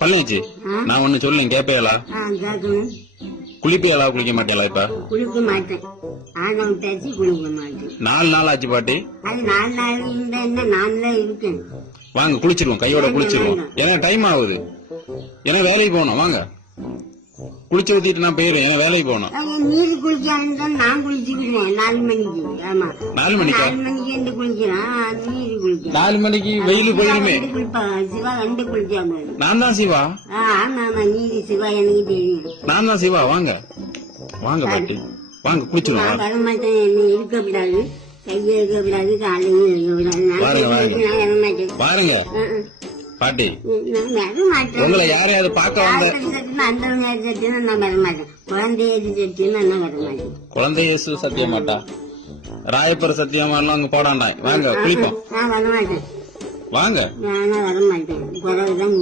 பழனிச்சு நான் ஒண்ணு சொல்லேன் கேப்பையலா? கேட்கணும். குளிப்பையலா குளிக்க மாட்டேலா? இப்ப குளிக்க மாட்டேன். ஆணவம் பேசி குளிக்க மாட்டேன். 4 நாள் ஆச்சு பாட்டி. அது 4 நாள் இந்த என்ன 4 நாள் இருக்கேன். வாங்க குளிச்சிருவோம், கையோட குளிச்சிருவோம். ஏன்னா டைம் ஆகுது, ஏன்னா வேலைக்கு போகணும். வாங்க குளிச்சு ஊத்திட்டு நான் போயிடுவேன், ஏன்னா வேலைக்கு போகணும். நீர் குளிக்காதான் நான் குளிச்சுக்கிடுவேன் 4 மணிக்கு. ஆமா 4 மணிக்கா? 4 மணிக்கு எந்த குளிக்கிறான் நீர் குளிக்க 4 மணிக்கு வெயில் போயிருமே. சிவா ரெண்டு குளிச்சா போதும். நான் தான் சிவா. ஆமா ஆமா நீர் சிவா எனக்கு தெரியும். நான் தான் சிவா. வாங்க வாங்க பாட்டி, வாங்க குளிச்சிருவோம். நான் வரமாட்டேன். என்ன இருக்கக்கூடாது, கையை இருக்கக்கூடாது, காலையும் இருக்கக்கூடாது. நான் வரமாட்டேன். பாருங்க பாட்டி, நான் வரமாட்டேன். உங்களை யாரையாவது பார்க்க வந்த அந்த சத்தியம் நான் வரமாட்டேன். குழந்தைய சத்தியம் நான் வரமாட்டேன். குழந்தை இயேசு சத்தியமாட்டா, ராயப்பர் சத்தியமாலாம் அங்க போடாண்டா. வாங்க குளிப்போம். நான் வரமாட்டேன். வாங்க. நான் வரமாட்டேன். குறவுதான்